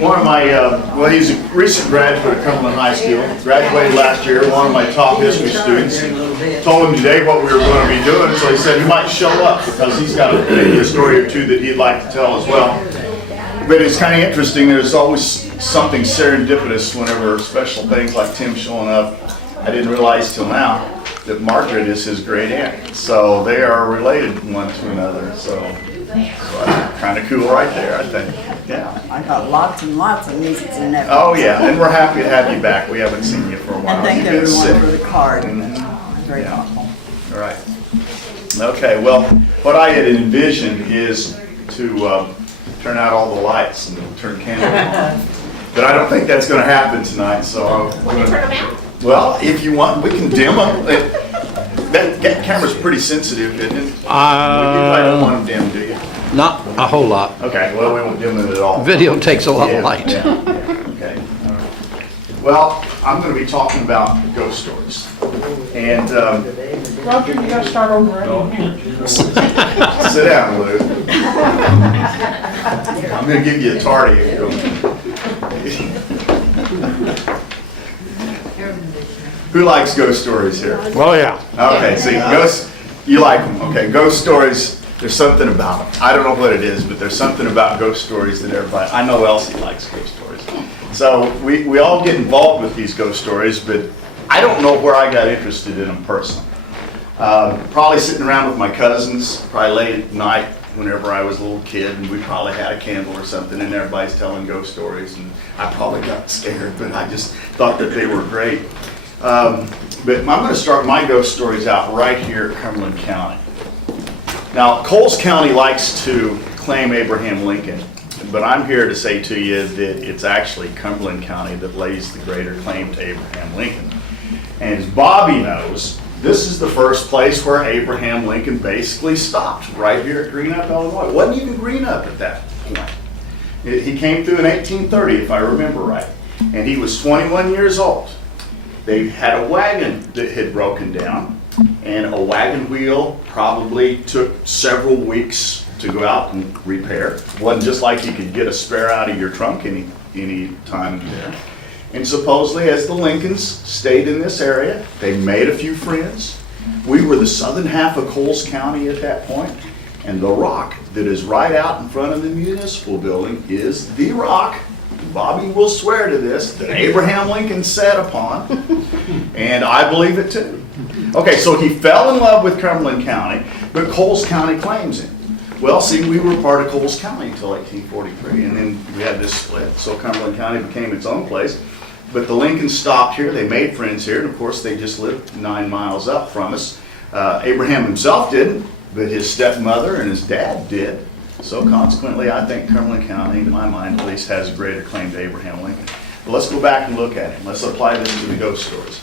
one of my, well, he's a recent graduate of Cumberland High School, graduated last year, one of my top history students. Told him today what we were going to be doing, so he said he might show up because he's got maybe a story or two that he'd like to tell as well. But it's kind of interesting, there's always something serendipitous whenever special things like Tim showing up. I didn't realize till now that Margaret is his great aunt, so they are related one to another, so kind of cool right there, I think. Yeah. I got lots and lots of nieces and nephews. Oh yeah, and we're happy to have you back. We haven't seen you for a while. And thank You've been everyone sick. for the card. Very Yeah. thoughtful. All right. Okay, well, what I had envisioned is to turn out all the lights and turn candles on. But I don't think that's going to happen tonight, so I'm going to... Turn them out? Well, if you want, we can dim them. That camera's pretty sensitive, isn't it? You probably don't want them dim, do you? Not a whole lot. Okay, well, we won't dim it at all. Video takes a lot of light. Yeah, okay. All right. Well, I'm going to be talking about ghost stories. And Roger, you gotta start over again. sit down, Lou. I'm going to give you a tardy if you don't. Who likes ghost stories here? Oh, yeah. Okay, see, ghosts, you like them. Okay, ghost stories, there's something about them. I don't know what it is, but there's something about ghost stories that everybody, I know Elsie likes ghost stories. So we all get involved with these ghost stories, but I don't know where I got interested in them personally. Probably sitting around with my cousins, probably late at night whenever I was a little kid, and we probably had a candle or something, and everybody's telling ghost stories, and I probably got scared, but I just thought that they were great. But I'm going to start my ghost stories out right here at Cumberland County. Now, Coles County likes to claim Abraham Lincoln, but I'm here to say to you that it's actually Cumberland County that lays the greater claim to Abraham Lincoln. And as Bobby knows, this is the first place where Abraham Lincoln basically stopped, right here at Greenup, Illinois. It wasn't even Greenup at that point. He came through in 1830, if I remember right, and he was 21 years old. They had a wagon that had broken down, and a wagon wheel probably took several weeks to go out and repair. It wasn't just like you could get a spare out of your trunk any time there. And supposedly, as the Lincolns stayed in this area, they made a few friends. We were the southern half of Coles County at that point, and the rock that is right out in front of the municipal building is the rock, Bobby will swear to this, that Abraham Lincoln sat upon, and I believe it too. Okay, so he fell in love with Cumberland County, but Coles County claims him. Well, see, we were part of Coles County until 1843, and then we had this split, so Cumberland County became its own place. But the Lincolns stopped here, they made friends here, and of course they just lived 9 miles up from us. Abraham himself didn't, but his stepmother and his dad did. So consequently, I think Cumberland County, in my mind at least, has a greater claim to Abraham Lincoln. But let's go back and look at him. Let's apply this to the ghost stories.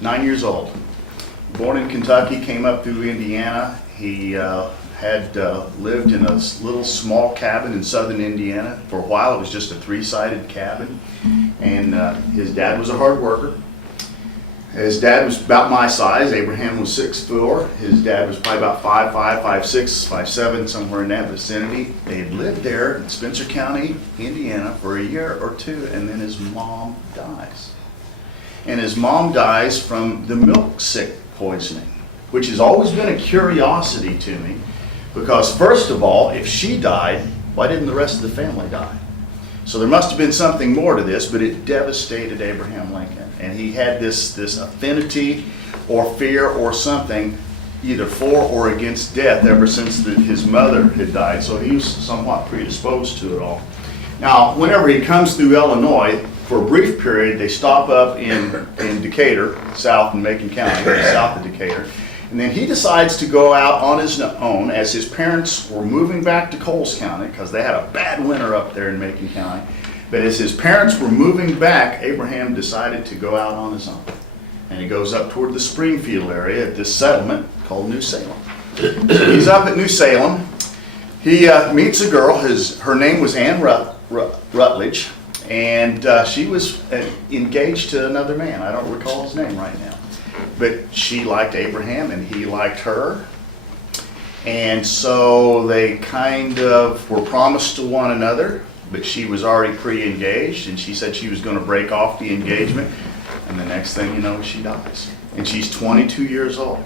9 years old. Born in Kentucky, came up through Indiana. He had lived in a little small cabin in southern Indiana. For a while, it was just a 3-sided cabin. And his dad was a hard worker. His dad was about my size. Abraham was 6'4". His dad was probably about 5'5", 5'6", 5'7", somewhere in that vicinity. They had lived there in Spencer County, Indiana, for a year or two, and then his mom dies. And his mom dies from the milk sick poisoning, which has always been a curiosity to me, because first of all, if she died, why didn't the rest of the family die? So there must have been something more to this, but it devastated Abraham Lincoln. And he had this affinity or fear or something, either for or against death, ever since his mother had died. So he was somewhat predisposed to it all. Now, whenever he comes through Illinois, for a brief period, they stop up in Decatur, south in Macon County, south of Decatur. And then he decides to go out on his own as his parents were moving back to Coles County because they had a bad winter up there in Macon County. But as his parents were moving back, Abraham decided to go out on his own. And he goes up toward the Springfield area at this settlement called New Salem. So he's up at New Salem. He meets a girl. Her name was Anne Rutledge, and she was engaged to another man. I don't recall his name right now. But she liked Abraham and he liked her. And so they kind of were promised to one another, but she was already pre-engaged, and she said she was going to break off the engagement, and the next thing you know, she dies. And she's 22 years old.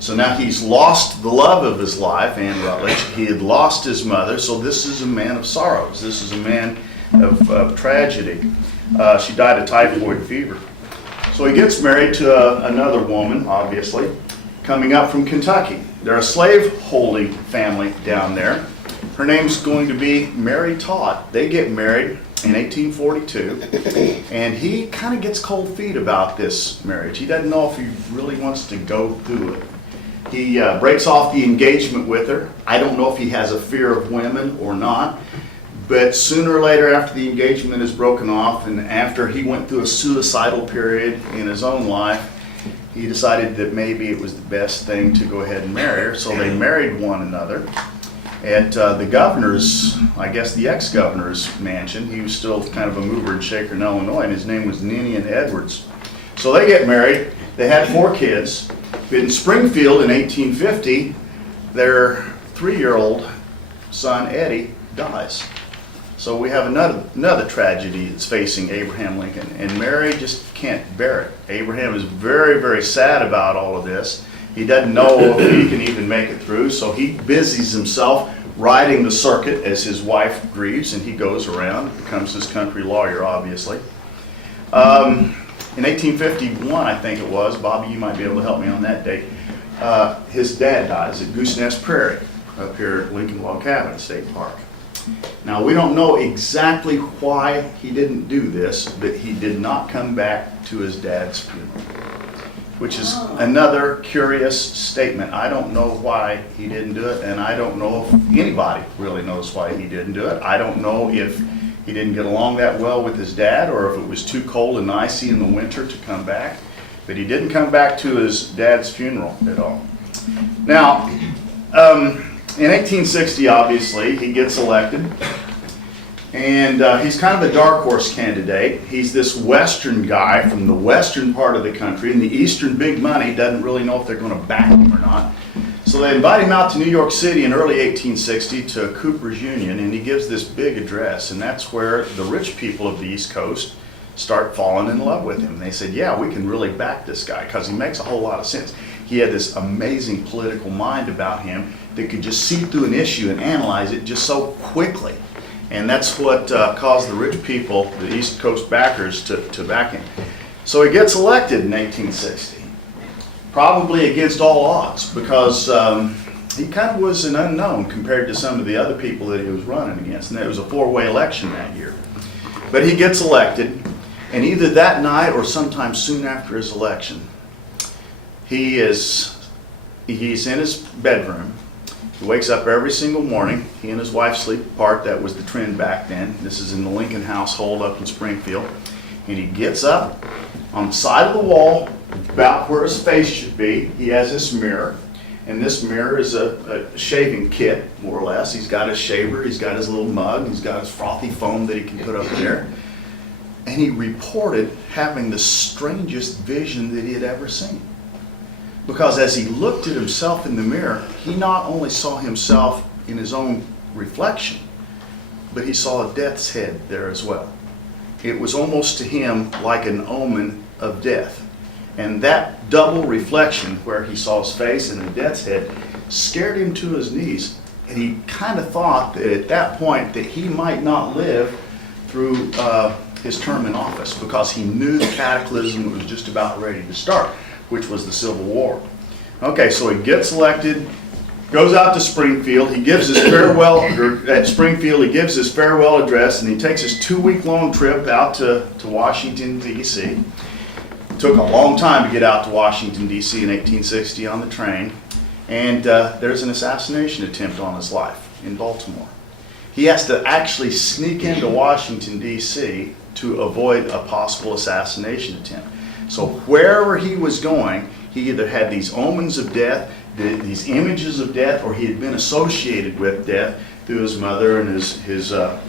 So now he's lost the love of his life, Ann Rutledge. He had lost his mother, so this is a man of sorrows. This is a man of tragedy. She died of typhoid fever. So he gets married to another woman, obviously, coming up from Kentucky. They're a slave-holding family down there. Her name's going to be Mary Todd. They get married in 1842, and he kind of gets cold feet about this marriage. He doesn't know if he really wants to go through it. He breaks off the engagement with her. I don't know if he has a fear of women or not, but sooner or later after the engagement is broken off and after he went through a suicidal period in his own life, he decided that maybe it was the best thing to go ahead and marry her. So they married one another at the governor's, I guess the ex-governor's mansion. He was still kind of a mover and shaker in Illinois, and his name was Ninian Edwards. So they get married. They had 4 kids. In Springfield in 1850, their 3-year-old son, Eddie, dies. So we have another tragedy that's facing Abraham Lincoln, and Mary just can't bear it. Abraham is very, very sad about all of this. He doesn't know if he can even make it through, so he busies himself riding the circuit as his wife grieves, and he goes around, becomes his country lawyer, obviously. In 1851, I think it was, Bobby, you might be able to help me on that date, his dad dies at Goose Nest Prairie up here at Lincoln Log Cabin State Park. Now, we don't know exactly why he didn't do this, but he did not come back to his dad's funeral, which is another curious statement. I don't know why he didn't do it, and I don't know if anybody really knows why he didn't do it. I don't know if he didn't get along that well with his dad, or if it was too cold and icy in the winter to come back. But he didn't come back to his dad's funeral at all. Now, in 1860, obviously, he gets elected. And he's kind of a dark horse candidate. He's this western guy from the western part of the country, and the eastern big money doesn't really know if they're going to back him or not. So they invite him out to New York City in early 1860 to Cooper's Union, and he gives this big address, and that's where the rich people of the East Coast start falling in love with him. They said, yeah, we can really back this guy because he makes a whole lot of sense. He had this amazing political mind about him that could just see through an issue and analyze it just so quickly. And that's what caused the rich people, the East Coast backers, to back him. So he gets elected in 1860. Probably against all odds, because he kind of was an unknown compared to some of the other people that he was running against. And it was a 4-way election that year. But he gets elected, and either that night or sometime soon after his election, he's in his bedroom. He wakes up every single morning. He and his wife sleep apart. That was the trend back then. This is in the Lincoln household up in Springfield. And he gets up on the side of the wall, about where his face should be. He has this mirror, and this mirror is a shaving kit, more or less. He's got his shaver, he's got his little mug, he's got his frothy foam that he can put up there. And he reported having the strangest vision that he had ever seen. Because as he looked at himself in the mirror, he not only saw himself in his own reflection, but he saw a death's head there as well. It was almost to him like an omen of death. And that double reflection, where he saw his face and the death's head, scared him to his knees. And he kind of thought that at that point that he might not live through his term in office, because he knew the cataclysm was just about ready to start, which was the Civil War. Okay, so he gets elected, goes out to Springfield. He gives his farewell, at Springfield, he gives his farewell address, and he takes his 2-week-long trip out to Washington, D.C. Took a long time to get out to Washington, D.C. in 1860 on the train. And there's an assassination attempt on his life in Baltimore. He has to actually sneak into Washington, D.C. to avoid a possible assassination attempt. So wherever he was going, he either had these omens of death, these images of death, or he had been associated with death through his mother and his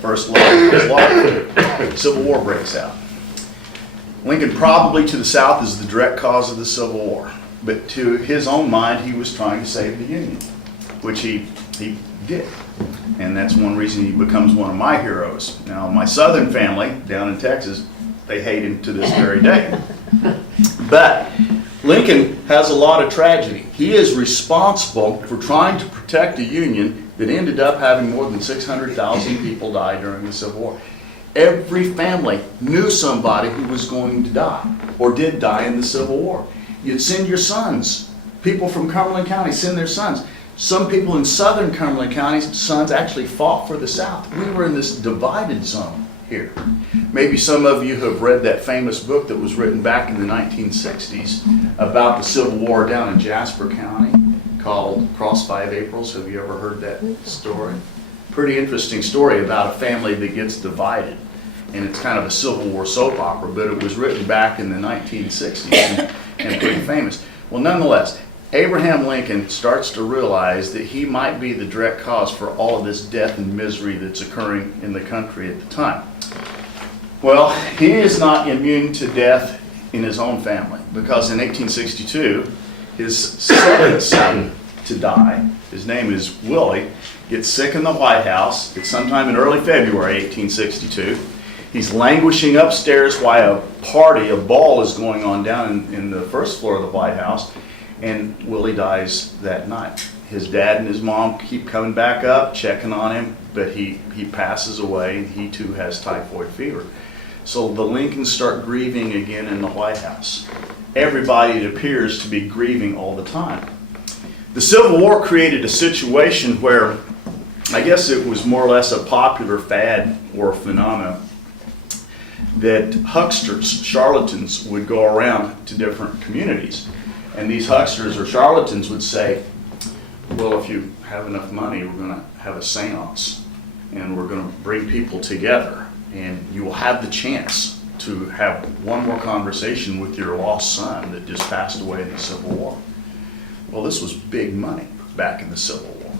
first love, his life. Civil War breaks out. Lincoln, probably to the South, is the direct cause of the Civil War. But to his own mind, he was trying to save the Union, which he did. And that's one reason he becomes one of my heroes. Now, my southern family down in Texas, they hate him to this very day. But Lincoln has a lot of tragedy. He is responsible for trying to protect a Union that ended up having more than 600,000 people die during the Civil War. Every family knew somebody who was going to die or did die in the Civil War. You'd send your sons. People from Cumberland County send their sons. Some people in southern Cumberland County's sons actually fought for the South. We were in this divided zone here. Maybe some of you have read that famous book that was written back in the 1960s about the Civil War down in Jasper County called Cross 5 Aprils. Have you ever heard that story? Pretty interesting story about a family that gets divided. And it's kind of a Civil War soap opera, but it was written back in the 1960s and pretty famous. Well, nonetheless, Abraham Lincoln starts to realize that he might be the direct cause for all of this death and misery that's occurring in the country at the time. Well, he is not immune to death in his own family, because in 1862, his second son to die, his name is Willie, gets sick in the White House. It's sometime in early February 1862. He's languishing upstairs while a ball is going on down in the first floor of the White House, and Willie dies that night. His dad and his mom keep coming back up, checking on him, but he passes away, and he too has typhoid fever. So the Lincolns start grieving again in the White House. Everybody, it appears, to be grieving all the time. The Civil War created a situation where, I guess it was more or less a popular fad or phenomenon, that hucksters, charlatans, would go around to different communities. And these hucksters or charlatans would say, well, if you have enough money, we're going to have a seance, and we're going to bring people together, and you will have the chance to have one more conversation with your lost son that just passed away in the Civil War. Well, this was big money back in the Civil War.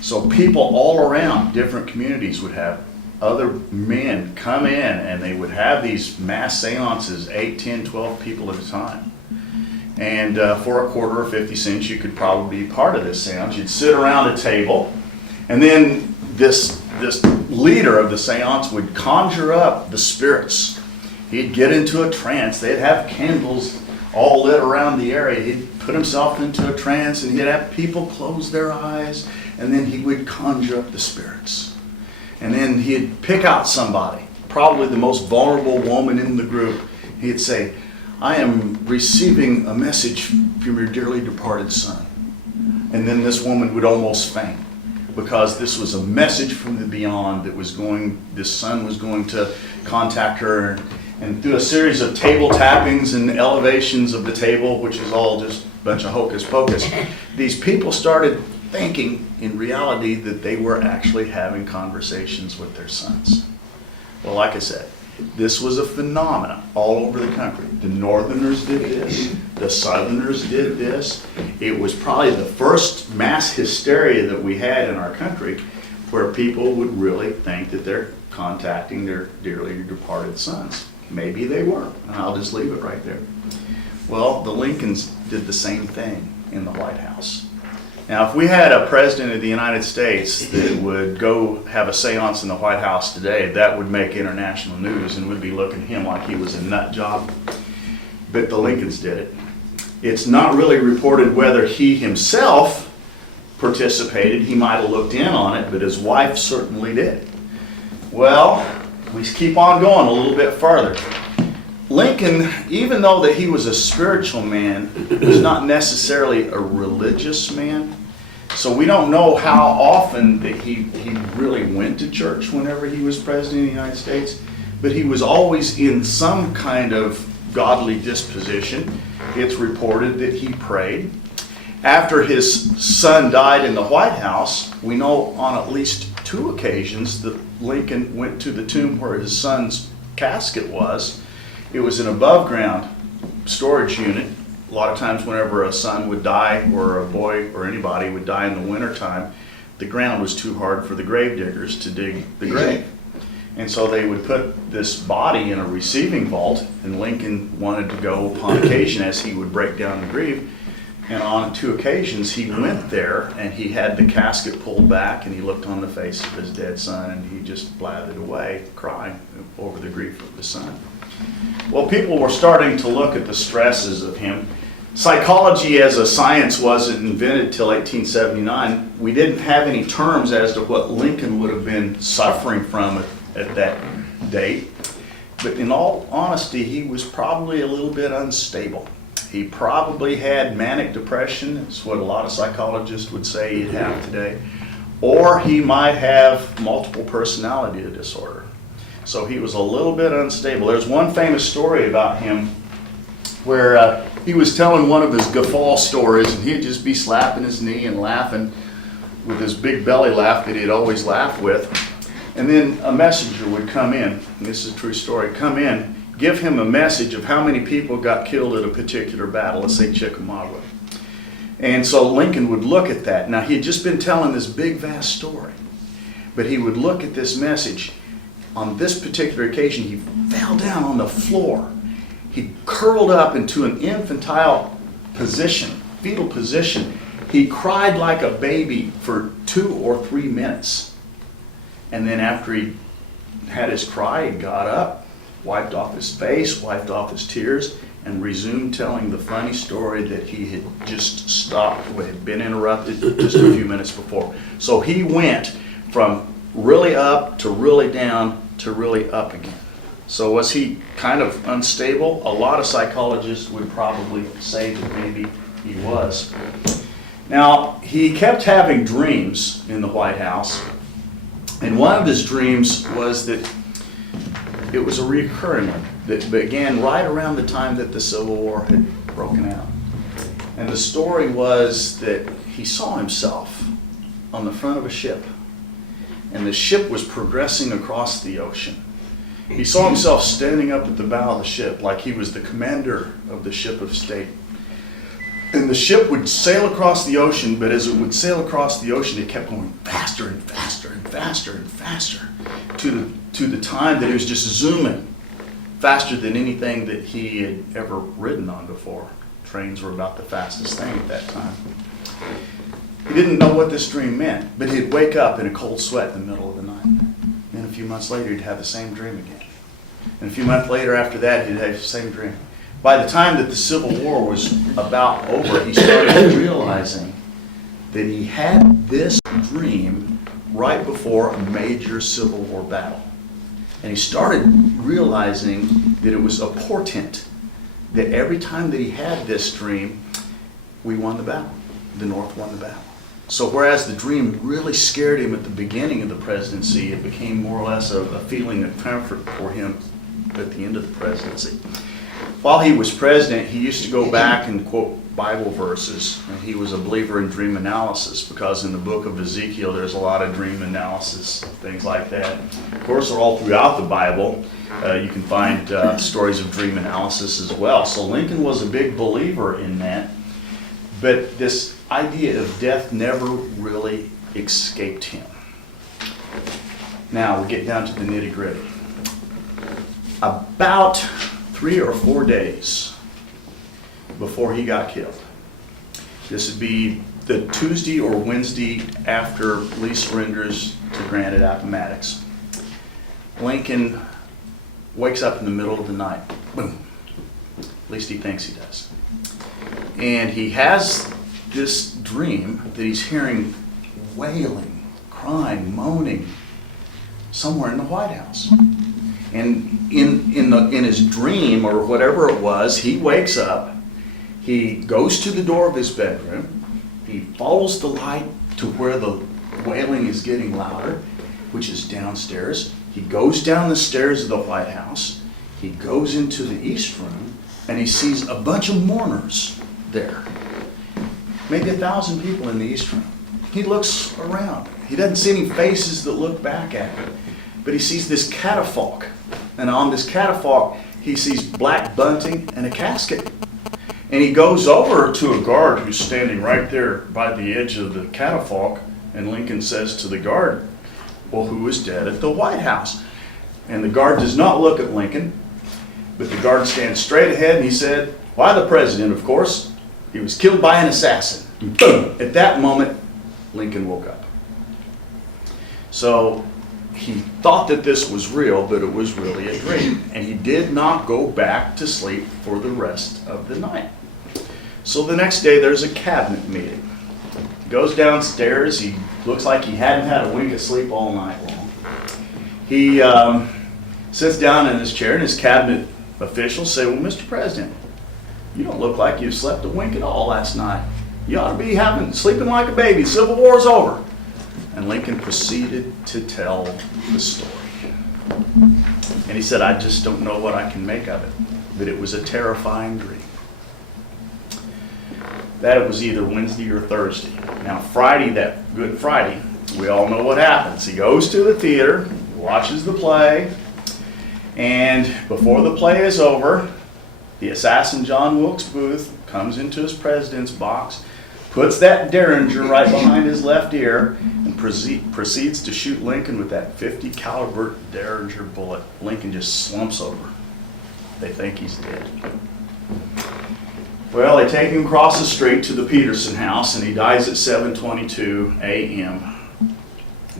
So people all around different communities would have other men come in, and they would have these mass seances, 8, 10, 12 people at a time. And for a quarter or 50 cents, you could probably be part of this seance. You'd sit around a table, and then this leader of the seance would conjure up the spirits. He'd get into a trance. They'd have candles all lit around the area. He'd put himself into a trance, and he'd have people close their eyes, and then he would conjure up the spirits. And then he'd pick out somebody, probably the most vulnerable woman in the group. He'd say, I am receiving a message from your dearly departed son. And then this woman would almost faint, because this was a message from the beyond that was this son was going to contact her. And through a series of table tappings and elevations of the table, which is all just a bunch of hocus pocus, these people started thinking in reality that they were actually having conversations with their sons. Well, like I said, this was a phenomenon all over the country. The Northerners did this. The Southerners did this. It was probably the first mass hysteria that we had in our country, where people would really think that they're contacting their dearly departed sons. Maybe they were, and I'll just leave it right there. Well, the Lincolns did the same thing in the White House. Now, if we had a president of the United States that would go have a seance in the White House today, that would make international news, and we'd be looking at him like he was a nut job. But the Lincolns did it. It's not really reported whether he himself participated. He might have looked in on it, but his wife certainly did. Well, we keep on going a little bit further. Lincoln, even though that he was a spiritual man, was not necessarily a religious man. So we don't know how often that he really went to church whenever he was president of the United States, but he was always in some kind of godly disposition. It's reported that he prayed. After his son died in the White House, we know on at least 2 occasions that Lincoln went to the tomb where his son's casket was. It was an above ground storage unit. A lot of times whenever a son would die, or a boy or anybody would die in the wintertime, the ground was too hard for the grave diggers to dig the grave. And so they would put this body in a receiving vault, and Lincoln wanted to go upon occasion, as he would break down and grieve, And on 2 occasions, he went there and he had the casket pulled back and he looked on the face of his dead son and he just blathered away, crying over the grief of his son. Well, people were starting to look at the stresses of him. Psychology as a science wasn't invented till 1879. We didn't have any terms as to what Lincoln would have been suffering from at that date. But in all honesty, he was probably a little bit unstable. He probably had manic depression, it's what a lot of psychologists would say he'd have today. Or he might have multiple personality disorder. So he was a little bit unstable. There's one famous story about him where he was telling one of his guffaw stories and he'd just be slapping his knee and laughing with his big belly laugh that he'd always laugh with. And then a messenger would come in, and this is a true story, come in, give him a message of how many people got killed at a particular battle, let's say Chickamauga. And so Lincoln would look at that. Now he had just been telling this big vast story, but he would look at this message. On this particular occasion, he fell down on the floor. He curled up into an infantile position, fetal position. He cried like a baby for 2 or 3 minutes. And then after he had his cry, he got up, wiped off his face, wiped off his tears, and resumed telling the funny story that he had just stopped, had been interrupted just a few minutes before. So he went from really up to really down to really up again. So was he kind of unstable? A lot of psychologists would probably say that maybe he was. Now, he kept having dreams in the White House, and one of his dreams was that it was a recurring one that began right around the time that the Civil War had broken out. And the story was that he saw himself on the front of a ship, and the ship was progressing across the ocean. He saw himself standing up at the bow of the ship like he was the commander of the ship of state. And the ship would sail across the ocean, but as it would sail across the ocean, it kept going faster and faster and faster and faster to the time that it was just zooming faster than anything that he had ever ridden on before. Trains were about the fastest thing at that time. He didn't know what this dream meant, but he'd wake up in a cold sweat in the middle of the night. Then a few months later, he'd have the same dream again. And a few months later after that, he'd have the same dream. By the time that the Civil War was about over, he started realizing that he had this dream right before a major Civil War battle. And he started realizing that it was a portent that every time that he had this dream, we won the battle. The North won the battle. So whereas the dream really scared him at the beginning of the presidency, it became more or less a feeling of comfort for him at the end of the presidency. While he was president, he used to go back and quote Bible verses, and he was a believer in dream analysis because in the book of Ezekiel there's a lot of dream analysis, things like that. Of course, they're all throughout the Bible. You can find stories of dream analysis as well. So Lincoln was a big believer in that, but this idea of death never really escaped him. Now we get down to the nitty-gritty. About 3 or 4 days before he got killed. This would be the Tuesday or Wednesday after Lee surrenders to Grant at Appomattox. Lincoln wakes up in the middle of the night. Boom. At least he thinks he does. And he has this dream that he's hearing wailing, crying, moaning somewhere in the White House. And in his dream, or whatever it was, he wakes up, he goes to the door of his bedroom, he follows the light to where the wailing is getting louder, which is downstairs. He goes down the stairs of the White House, he goes into the East Room, and he sees a bunch of mourners there. Maybe 1,000 people in the East Room. He looks around. He doesn't see any faces that look back at him, but he sees this catafalque. And on this catafalque, he sees black bunting and a casket. And he goes over to a guard who's standing right there by the edge of the catafalque, and Lincoln says to the guard, "Well, who is dead at the White House?" And the guard does not look at Lincoln, but the guard stands straight ahead and he said, "Why, the president, of course." He was killed by an assassin. And boom! At that moment, Lincoln woke up. So he thought that this was real, but it was really a dream. And he did not go back to sleep for the rest of the night. So the next day, there's a cabinet meeting. He goes downstairs. He looks like he hadn't had a wink of sleep all night long. He sits down in his chair, and his cabinet officials say, well, Mr. President, you don't look like you slept a wink at all last night. You ought to be sleeping like a baby. Civil War's over. And Lincoln proceeded to tell the story. And he said, I just don't know what I can make of it. That it was a terrifying dream. That it was either Wednesday or Thursday. Now Friday, that Good Friday, we all know what happens. He goes to the theater, watches the play, and before the play is over, the assassin John Wilkes Booth comes into his president's box, puts that Derringer right behind his left ear, and proceeds to shoot Lincoln with that .50 caliber Derringer bullet. Lincoln just slumps over. They think he's dead. Well, they take him across the street to the Peterson house, and he dies at 7:22 a.m.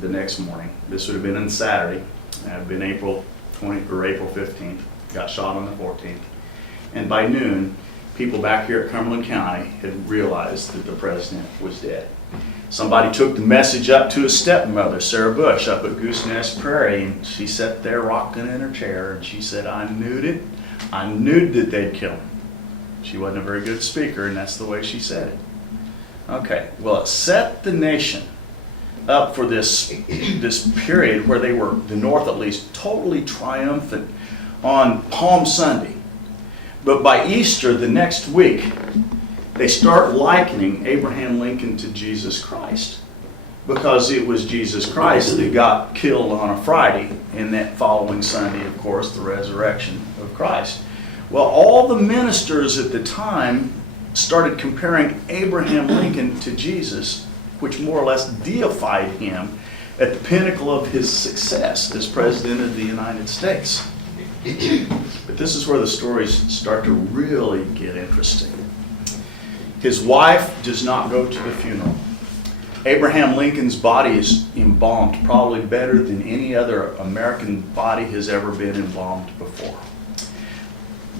the next morning. This would have been on Saturday. It had been April 15th. Got shot on the 14th. And by noon, people back here at Cumberland County had realized that the president was dead. Somebody took the message up to his stepmother, Sarah Bush, up at Goose Nest Prairie, and she sat there rocking in her chair, and she said, I knew it. I knew that they'd kill him. She wasn't a very good speaker, and that's the way she said it. Okay, well, it set the nation up for this period where they were, the North at least, totally triumphant on Palm Sunday. But by Easter, the next week, they start likening Abraham Lincoln to Jesus Christ, because it was Jesus Christ that got killed on a Friday, and that following Sunday, of course, the resurrection of Christ. Well, all the ministers at the time started comparing Abraham Lincoln to Jesus, which more or less deified him at the pinnacle of his success as President of the United States. But this is where the stories start to really get interesting. His wife does not go to the funeral. Abraham Lincoln's body is embalmed probably better than any other American body has ever been embalmed before.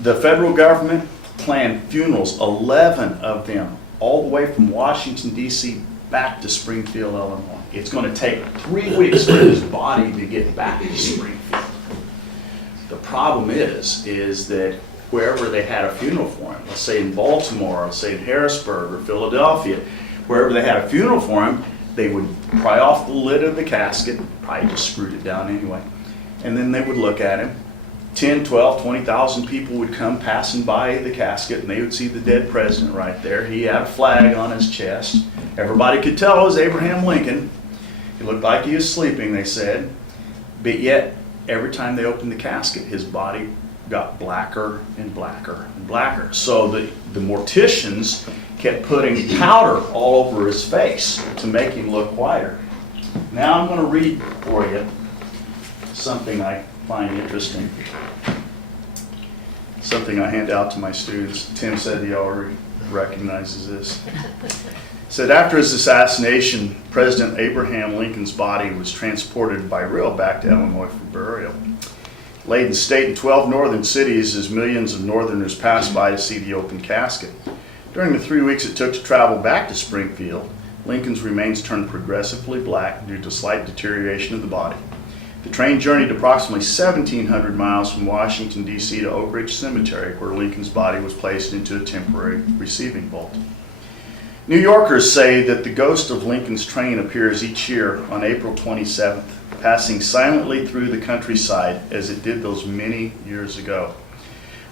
The federal government planned funerals, 11 of them, all the way from Washington, D.C. back to Springfield, Illinois. It's going to take 3 weeks for his body to get back to Springfield. The problem is that wherever they had a funeral for him, let's say in Baltimore, let's say in Harrisburg or Philadelphia, wherever they had a funeral for him, they would pry off the lid of the casket, probably just screwed it down anyway, and then they would look at him. 10, 12, 20,000 people would come passing by the casket, and they would see the dead president right there. He had a flag on his chest. Everybody could tell it was Abraham Lincoln. He looked like he was sleeping, they said. But yet, every time they opened the casket, his body got blacker and blacker and blacker. So the morticians kept putting powder all over his face to make him look whiter. Now I'm going to read for you something I find interesting. Something I hand out to my students. Tim said he already recognizes this. It said, after his assassination, President Abraham Lincoln's body was transported by rail back to Illinois for burial. Laid in state in 12 northern cities as millions of northerners passed by to see the open casket. During the 3 weeks it took to travel back to Springfield, Lincoln's remains turned progressively black due to slight deterioration of the body. The train journeyed approximately 1,700 miles from Washington, D.C. to Oak Ridge Cemetery, where Lincoln's body was placed into a temporary receiving vault. New Yorkers say that the ghost of Lincoln's train appears each year on April 27th, passing silently through the countryside as it did those many years ago.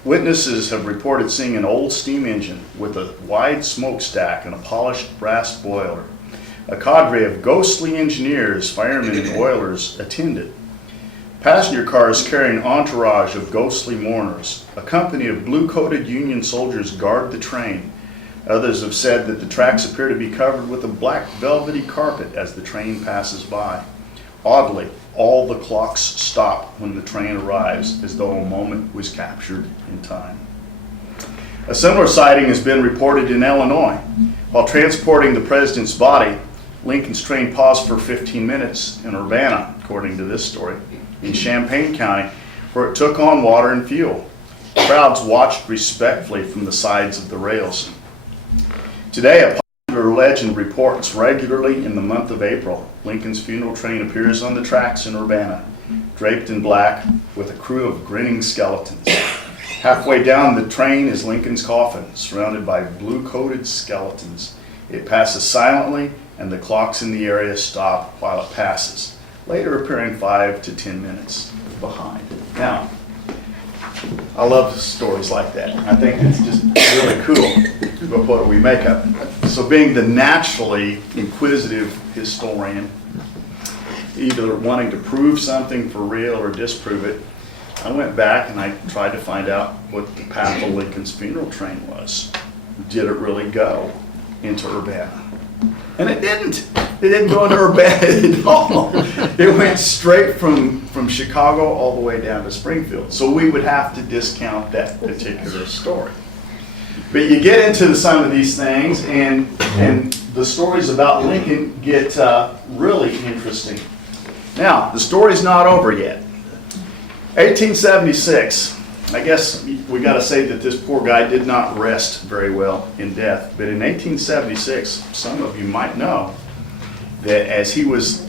Witnesses have reported seeing an old steam engine with a wide smokestack and a polished brass boiler. A cadre of ghostly engineers, firemen, and oilers attended. Passenger cars carry an entourage of ghostly mourners. A company of blue-coated Union soldiers guard the train. Others have said that the tracks appear to be covered with a black velvety carpet as the train passes by. Oddly, all the clocks stop when the train arrives, as though a moment was captured in time. A similar sighting has been reported in Illinois. While transporting the president's body, Lincoln's train paused for 15 minutes in Urbana, according to this story, in Champaign County, where it took on water and fuel. Crowds watched respectfully from the sides of the rails. Today, a popular legend reports regularly in the month of April, Lincoln's funeral train appears on the tracks in Urbana, draped in black with a crew of grinning skeletons. Halfway down the train is Lincoln's coffin, surrounded by blue-coated skeletons. It passes silently, and the clocks in the area stop while it passes, later appearing 5 to 10 minutes behind. Now, I love stories like that. I think it's just really cool. But what do we make of it? So being the naturally inquisitive historian, either wanting to prove something for real or disprove it, I went back and I tried to find out what the path of Lincoln's funeral train was. Did it really go into Urbana? And it didn't. It didn't go into Urbana at all. It went straight from Chicago all the way down to Springfield. So we would have to discount that particular story. But you get into some of these things, and the stories about Lincoln get really interesting. Now, the story's not over yet. 1876, I guess we got to say that this poor guy did not rest very well in death. But in 1876, some of you might know that as he was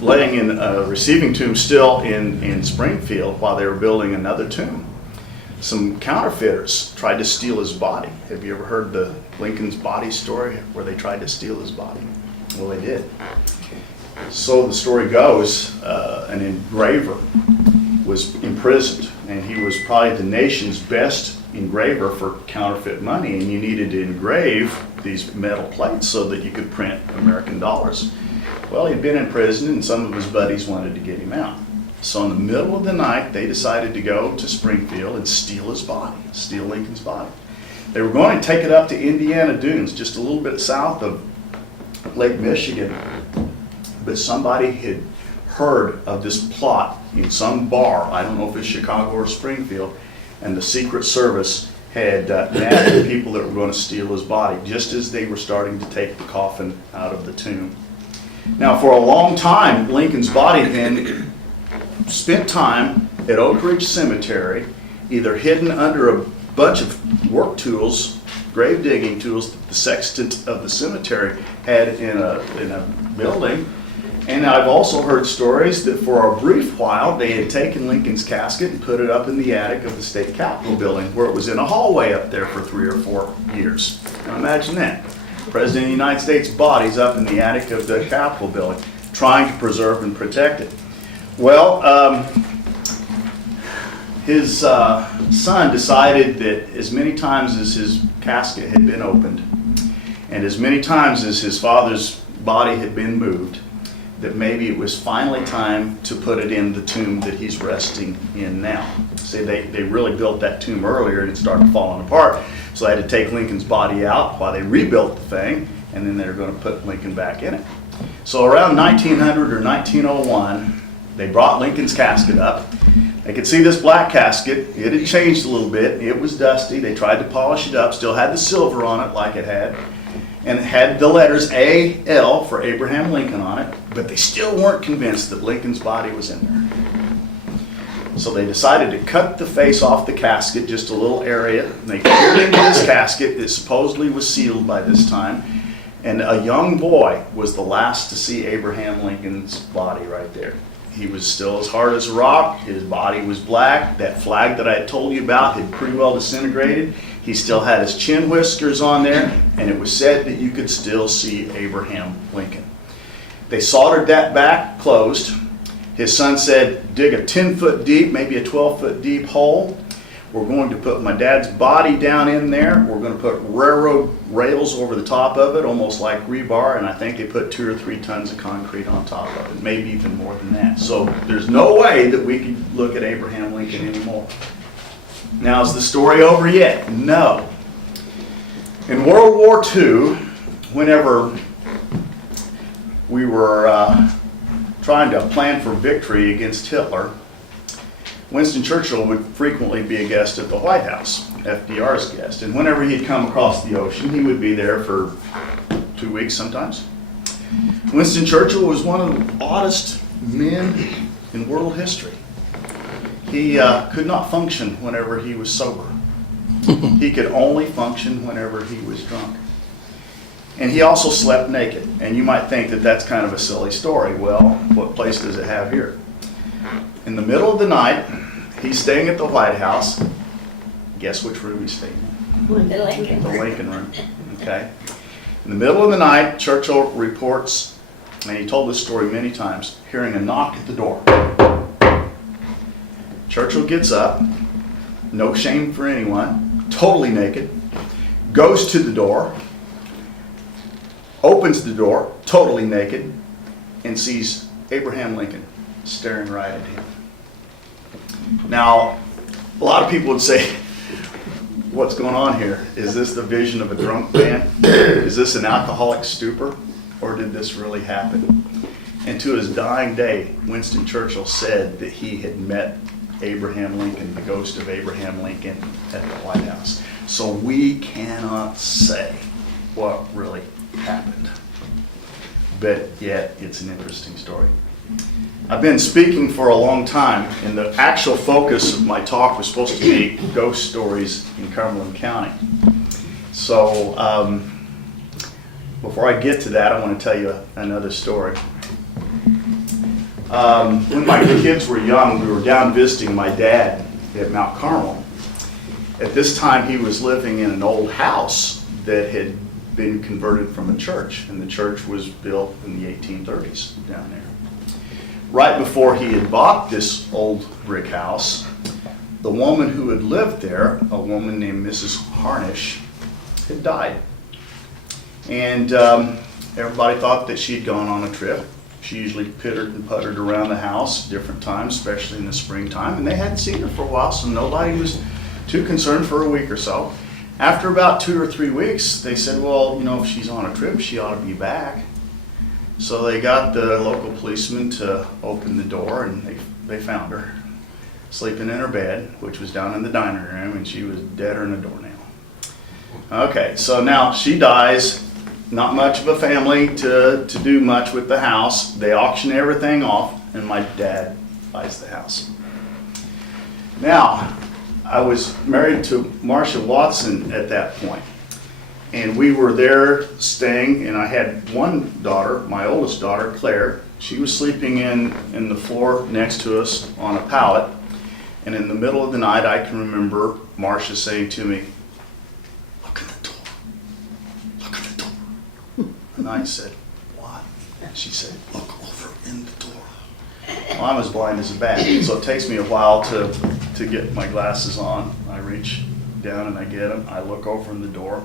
laying in a receiving tomb still in Springfield while they were building another tomb, some counterfeiters tried to steal his body. Have you ever heard the Lincoln's body story where they tried to steal his body? Well, they did. So the story goes, an engraver was imprisoned, and he was probably the nation's best engraver for counterfeit money, and you needed to engrave these metal plates so that you could print American dollars. Well, he'd been in prison, and some of his buddies wanted to get him out. So in the middle of the night, they decided to go to Springfield and steal his body, steal Lincoln's body. They were going to take it up to Indiana Dunes, just a little bit south of Lake Michigan, but somebody had heard of this plot in some bar, I don't know if it's Chicago or Springfield, and the Secret Service had nabbed the people that were going to steal his body, just as they were starting to take the coffin out of the tomb. Now, for a long time, Lincoln's body then spent time at Oak Ridge Cemetery, either hidden under a bunch of work tools, grave digging tools that the sexton of the cemetery had in a building. And I've also heard stories that for a brief while they had taken Lincoln's casket and put it up in the attic of the state capitol building, where it was in a hallway up there for 3 or 4 years. Now imagine that. President of the United States' body's up in the attic of the capitol building, trying to preserve and protect it. Well, his son decided that as many times as his casket had been opened, and as many times as his father's body had been moved, that maybe it was finally time to put it in the tomb that he's resting in now. See, they really built that tomb earlier and it started falling apart, so they had to take Lincoln's body out while they rebuilt the thing, and then they were going to put Lincoln back in it. So around 1900 or 1901, they brought Lincoln's casket up. They could see this black casket. It had changed a little bit. It was dusty. They tried to polish it up, still had the silver on it like it had, and it had the letters A.L. for Abraham Lincoln on it, but they still weren't convinced that Lincoln's body was in there. So they decided to cut the face off the casket, just a little area, and they peered into this casket that supposedly was sealed by this time, and a young boy was the last to see Abraham Lincoln's body right there. He was still as hard as a rock. His body was black. That flag that I had told you about had pretty well disintegrated. He still had his chin whiskers on there, and it was said that you could still see Abraham Lincoln. They soldered that back closed. His son said, dig a 10-foot deep, maybe a 12-foot deep hole. We're going to put my dad's body down in there. We're going to put railroad rails over the top of it, almost like rebar, and I think they put 2 or 3 tons of concrete on top of it, maybe even more than that. So there's no way that we can look at Abraham Lincoln anymore. Now, is the story over yet? No. In World War II, whenever we were trying to plan for victory against Hitler, Winston Churchill would frequently be a guest at the White House, FDR's guest. And whenever he'd come across the ocean, he would be there for 2 weeks sometimes. Winston Churchill was one of the oddest men in world history. He could not function whenever he was sober. He could only function whenever he was drunk. And he also slept naked. And you might think that that's kind of a silly story. Well, what place does it have here? In the middle of the night, he's staying at the White House. Guess which room he's staying in? The Lincoln. The Lincoln Room. Okay. In the middle of the night, Churchill reports, and he told this story many times, hearing a knock at the door. Churchill gets up, no shame for anyone, totally naked, goes to the door, opens the door, totally naked, and sees Abraham Lincoln staring right at him. Now, a lot of people would say, what's going on here? Is this the vision of a drunk man? Is this an alcoholic stupor? Or did this really happen? And to his dying day, Winston Churchill said that he had met Abraham Lincoln, the ghost of Abraham Lincoln, at the White House. So we cannot say what really happened. But yet, it's an interesting story. I've been speaking for a long time, and the actual focus of my talk was supposed to be ghost stories in Cumberland County. So, before I get to that, I want to tell you another story. When my kids were young, we were down visiting my dad at Mount Carmel. At this time, he was living in an old house that had been converted from a church, and the church was built in the 1830s down there. Right before he had bought this old brick house, the woman who had lived there, a woman named Mrs. Harnish, had died. And everybody thought that she'd gone on a trip. She usually pittered and puttered around the house different times, especially in the springtime, and they hadn't seen her for a while, so nobody was too concerned for a week or so. After about 2 or 3 weeks, they said, well, you know, if she's on a trip, she ought to be back. So they got the local policeman to open the door, and they found her sleeping in her bed, which was down in the dining room, and she was deader than a doornail. Okay, so now she dies. Not much of a family to do much with the house. They auction everything off, and my dad buys the house. Now, I was married to Marcia Watson at that point, and we were there staying, and I had one daughter, my oldest daughter, Claire. She was sleeping in the floor next to us on a pallet, and in the middle of the night, I can remember Marcia saying to me, "Look at the door, look at the door." And I said, "What?" And she said, "Look over in the door." Well, I'm as blind as a bat, so it takes me a while to get my glasses on. I reach down and I get them. I look over in the door,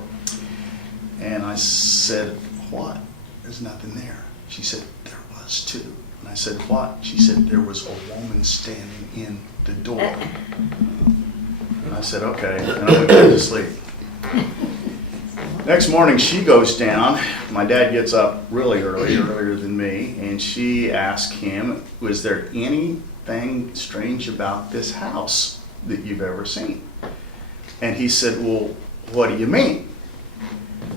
and I said, "What?" "There's nothing there." She said, "There was too." And I said, "What?" She said, "There was a woman standing in the door." And I said, "Okay," and I went back to sleep. Next morning, she goes down. My dad gets up really early, earlier than me, and she asked him, "Was there anything strange about this house that you've ever seen?" And he said, "Well, what do you mean?"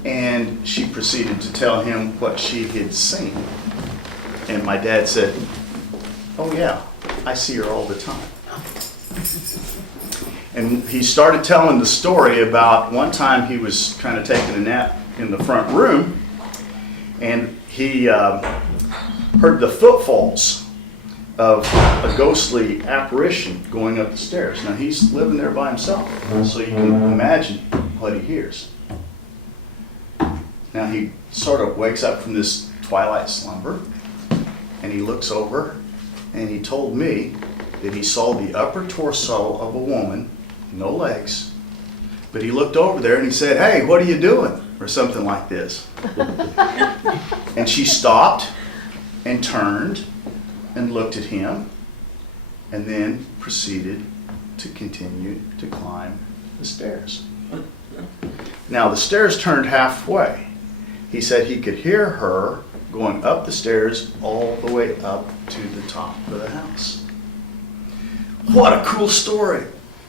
And she proceeded to tell him what she had seen. And my dad said, "Oh yeah, I see her all the time." And he started telling the story about one time he was kind of taking a nap in the front room, and he heard the footfalls of a ghostly apparition going up the stairs. Now he's living there by himself, so you can imagine what he hears. Now he sort of wakes up from this twilight slumber, and he looks over, and he told me that he saw the upper torso of a woman, no legs, but he looked over there and he said, "Hey, what are you doing?" or something like this. And she stopped and turned and looked at him, and then proceeded to continue to climb the stairs. Now the stairs turned halfway. He said he could hear her going up the stairs all the way up to the top of the house. what a cool story.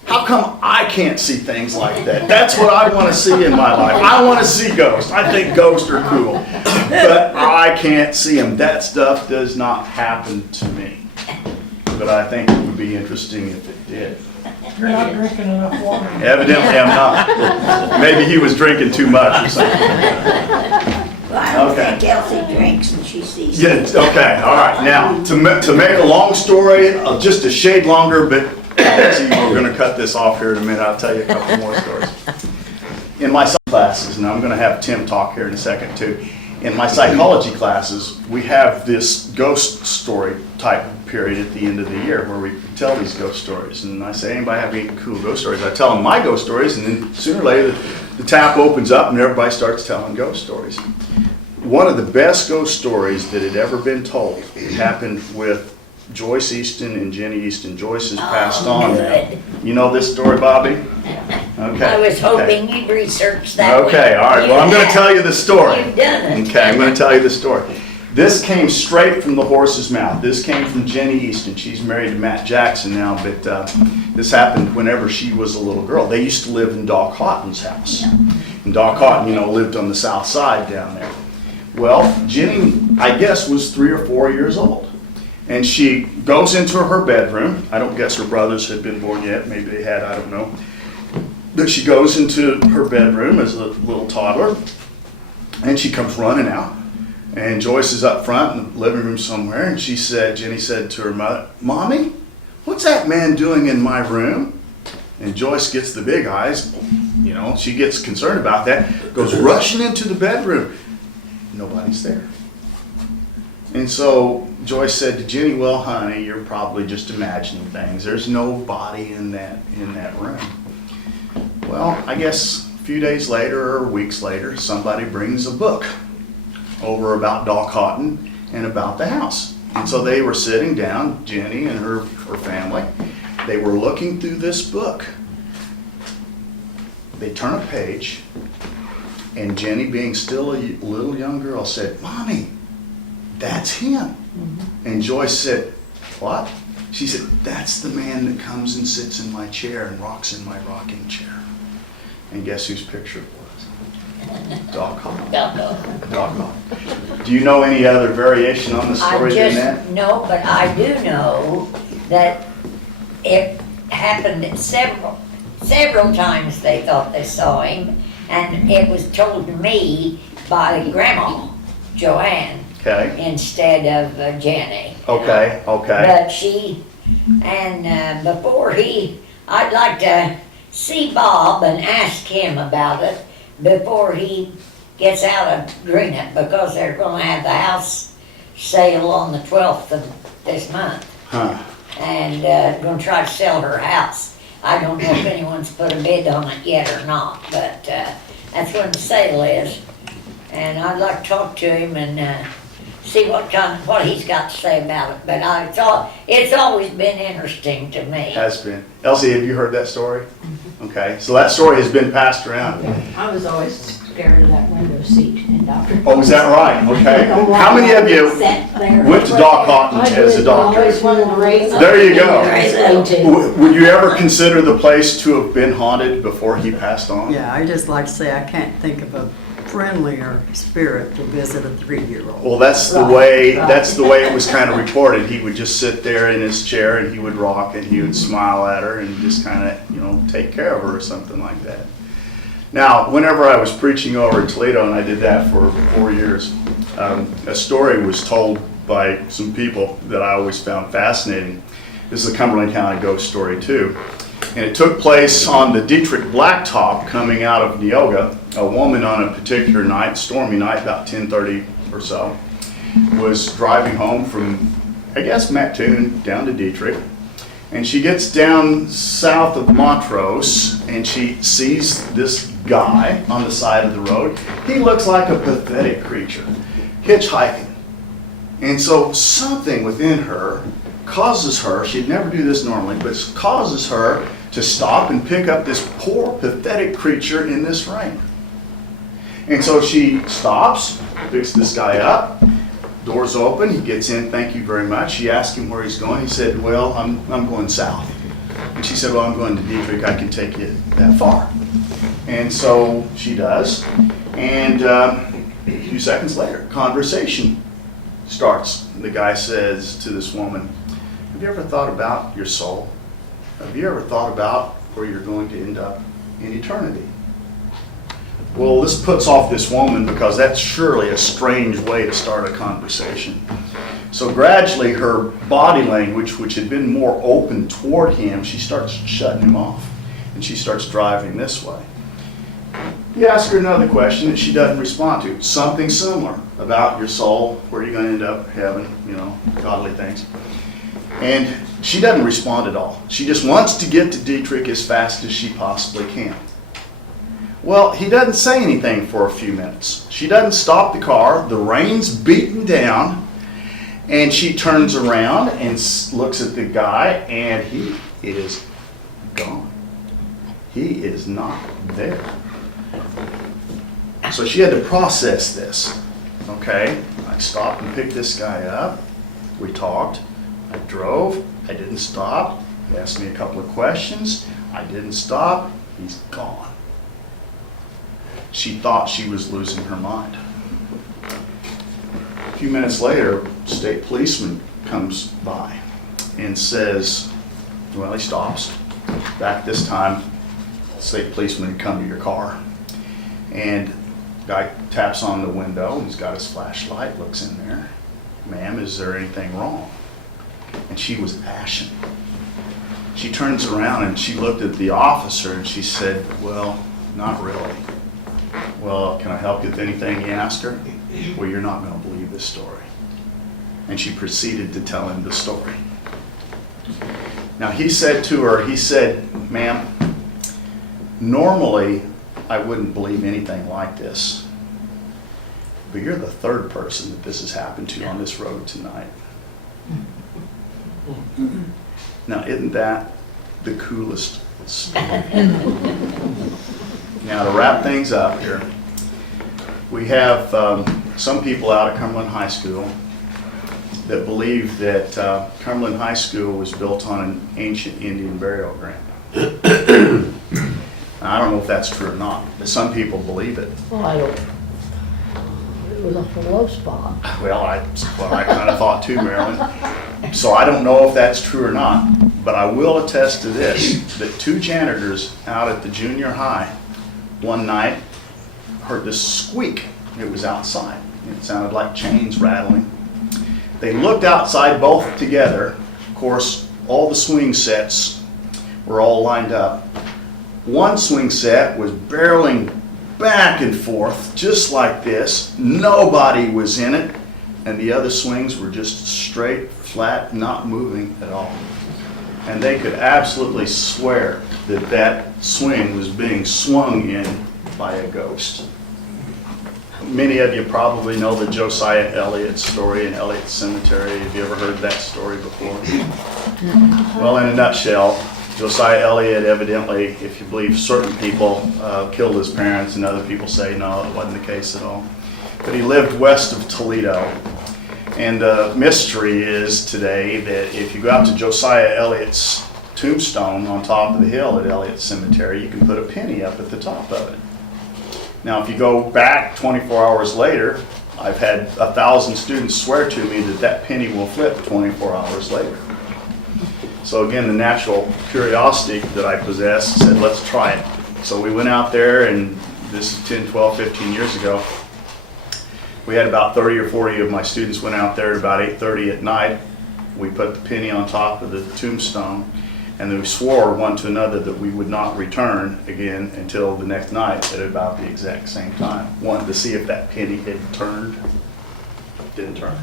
How come I can't see things like that? That's what I want to see in my life. I want to see ghosts. I think ghosts are cool. But I can't see them. That stuff does not happen to me. But I think it would be interesting if it did. You're not drinking enough water. Evidently I'm not. Maybe he was drinking too much or something. Well, I don't Okay. think Elsie drinks and she sees. Yeah, okay, all right. Now, to make a long story, just a shade longer, but see, we're gonna cut this off here in a minute. I'll tell you a couple more stories. In my classes, and I'm gonna have Tim talk here in a second too. In my psychology classes, we have this ghost story type period at the end of the year where we tell these ghost stories. And I say, anybody have any cool ghost stories? I tell them my ghost stories, and then sooner or later, the tap opens up and everybody starts telling ghost stories. One of the best ghost stories that had ever been told happened with Joyce Easton and Jenny Easton. Joyce has passed on now. good. You know this story, Bobby? Okay. I was okay. hoping you'd research that one. Okay, all right. Well, I'm going to tell you the story. You've done it. Okay, I'm going to tell you the story. This came straight from the horse's mouth. This came from Jenny Easton. She's married to Matt Jackson now, but this happened whenever she was a little girl. They used to live in Doc Houghton's house. And Doc Houghton, lived on the south side down there. Well, Jenny, I guess, was 3 or 4 years old. And she goes into her bedroom. I don't guess her brothers had been born yet. Maybe they had, I don't know. But she goes into her bedroom as a little toddler, and she comes running out. And Joyce is up front in the living room somewhere, and Jenny said to her mother, "Mommy, what's that man doing in my room?" And Joyce gets the big eyes. She gets concerned about that, goes rushing into the bedroom. Nobody's there. And so Joyce said to Jenny, "Well, honey, you're probably just imagining things. There's nobody in that room." Well, I guess a few days later or weeks later, somebody brings a book over about Doc Houghton and about the house. And so they were sitting down, Jenny and her family. They were looking through this book. They turn a page, and Jenny, being still a little young girl, said, "Mommy, that's him." And Joyce said, "What?" She said, "That's the man that comes and sits in my chair and rocks in my rocking chair." And guess whose picture it was? Doc Houghton. Doc Houghton. Do you know any other variation on the story than that? No, but I do know that it happened several times they thought they saw him, and it was told to me by Grandma Joanne Okay, instead of Jenny. okay. But before I'd like to see Bob and ask him about it before he gets out of Greenup, because they're gonna have the house sale on the 12th of this month. Huh. And gonna try to sell her house. I don't know if anyone's put a bid on it yet or not, but that's when the sale is. And I'd like to talk to him and see what he's got to say about it. But it's always been interesting to me. Has been. Elsie, have you heard that story? Okay, so that story has been passed around. I was always scared of that window seat in Dr. Oh, is that right? Okay. How many of you went to Doc Houghton as a doctor? Always wanted to raise. There you go. go. Would you ever consider the place to have been haunted before he passed on? Yeah, I just like to say, I can't think of a friendlier spirit to visit a 3-year-old. Well, that's the way it was kind of reported. He would just sit there in his chair and he would rock and he would smile at her and just kind of, take care of her or something like that. Now, whenever I was preaching over in Toledo, and I did that for 4 years, a story was told by some people that I always found fascinating. This is a Cumberland County ghost story too. And it took place on the Dietrich Blacktop coming out of Neoga. A woman on a particular night, stormy night, about 10:30 or so, was driving home from, I guess, Mattoon down to Dietrich. And she gets down south of Montrose and she sees this guy on the side of the road. He looks like a pathetic creature, hitchhiking. And so something within her causes her, she'd never do this normally, but causes her to stop and pick up this poor, pathetic creature in this rain. And so she stops, picks this guy up, doors open, he gets in, "Thank you very much." She asked him where he's going. He said, "Well, I'm going south." And she said, well, I'm going to Dietrich, I can take you that far. And so she does, and a few seconds later, conversation starts. The guy says to this woman, have you ever thought about your soul? Have you ever thought about where you're going to end up in eternity? Well, this puts off this woman because that's surely a strange way to start a conversation. So gradually her body language, which had been more open toward him, she starts shutting him off, and she starts driving this way. You ask her another question that she doesn't respond to, something similar about your soul, where you're going to end up, heaven, godly things. And she doesn't respond at all. She just wants to get to Dietrich as fast as she possibly can. Well, he doesn't say anything for a few minutes. She doesn't stop the car. The rain's beating down, and she turns around and looks at the guy, and he is gone. He is not there. So she had to process this. Okay, I stopped and picked this guy up. We talked. I drove. I didn't stop. He asked me a couple of questions. I didn't stop. He's gone. She thought she was losing her mind. A few minutes later, a state policeman comes by and says, well, he stops. Back this time, the state policeman had come to your car. And the guy taps on the window. He's got his flashlight, looks in there. Ma'am, is there anything wrong? And she was ashen. She turns around and she looked at the officer and she said, well, not really. Well, can I help you with anything, he asked her? Well, you're not going to believe this story. And she proceeded to tell him the story. Now he said to her, he said, ma'am, normally I wouldn't believe anything like this, but you're the third person that this has happened to on this road tonight. Now, isn't that the coolest story? Now, to wrap things up here, we have some people out of Cumberland High School that believe that Cumberland High School was built on an ancient Indian burial ground. Now, I don't know if that's true or not, but some people believe it. Well, I don't. It was a low spot. Well, I kind of thought too, Marilyn. So I don't know if that's true or not, but I will attest to this, that two janitors out at the junior high one night heard this squeak. It was outside. It sounded like chains rattling. They looked outside both together. Of course, all the swing sets were all lined up. One swing set was barreling back and forth, just like this. Nobody was in it. And the other swings were just straight, flat, not moving at all. And they could absolutely swear that that swing was being swung in by a ghost. Many of you probably know the Josiah Elliott story in Elliott Cemetery. Have you ever heard that story before? Well, in a nutshell, Josiah Elliott evidently, if you believe certain people, killed his parents, and other people say no, it wasn't the case at all. But he lived west of Toledo. And the mystery is today that if you go out to Josiah Elliott's tombstone on top of the hill at Elliott Cemetery, you can put a penny up at the top of it. Now, if you go back 24 hours later, I've had 1,000 students swear to me that that penny will flip 24 hours later. So again, the natural curiosity that I possessed said, let's try it. So we went out there, and this is 10, 12, 15 years ago. We had about 30 or 40 of my students went out there at about 8:30 at night. We put the penny on top of the tombstone, and we swore one to another that we would not return again until the next night at about the exact same time. Wanted to see if that penny had turned. Didn't turn.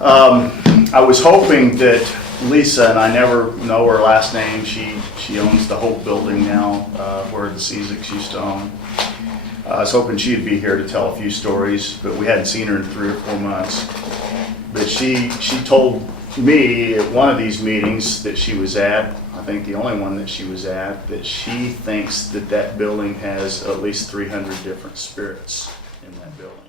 I was hoping that Lisa, and I never know her last name, she owns the Hope Building now, where the Cesics used to own. I was hoping she'd be here to tell a few stories, but we hadn't seen her in 3 or 4 months. But she told me at one of these meetings that she was at, I think the only one that she was at, that she thinks that that building has at least 300 different spirits in that building.